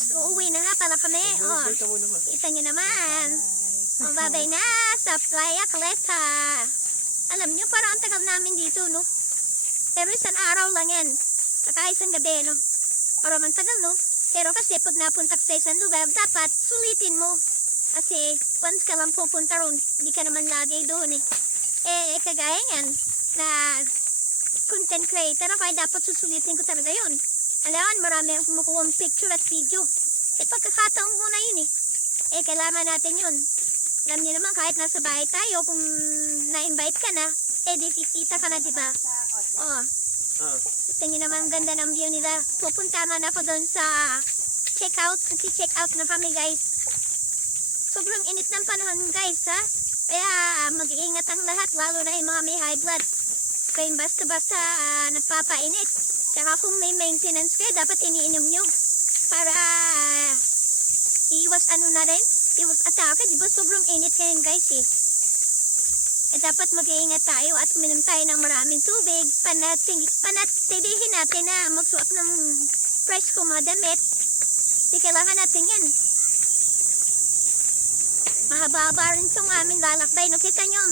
guys, uuwi na nga pala kami. Oh, kita nyo naman. Oh, babay na sa Playa Caleta. Alam nyo, parang ang tagal namin dito, no? Pero isang araw lang yan. Saka isang gabi, no? Parang ang tagal, no? Pero kasi pag napunta ka sa isang lugar, dapat sulitin mo. Kasi once ka lang pupunta ron, hindi ka naman lagi doon eh. Kagaya yan, na content creator, kaya dapat susulitin ko talaga yun. Alam, marami akong makuha picture at video. Pagkakataon mo na yun eh. Kailangan natin yun. Alam niyo naman, kahit nasa bahay tayo, kung na-invite ka na, di kikita ka na, diba? Oo. Ito niyo naman, ang ganda ng view nila. Pupunta man ako doon sa check-out. Check out na kami, guys. Sobrang init ng panahon, guys, ha? Kaya mag-iingat ang lahat, lalo na yung mga may high blood. Kaya basta-basta nagpapainit. Tsaka kung may maintenance kayo, dapat iniinom nyo. Para iwas na rin, iwas atake. Diba sobrang init ngayon, guys, eh. Dapat mag-iingat tayo at uminom tayo ng maraming tubig. Panatilihin natin na magsuot ng fresh kong mga damit. Kailangan natin yan. Mahaba-haba rin itong aming lalakbay. Nakita nyo,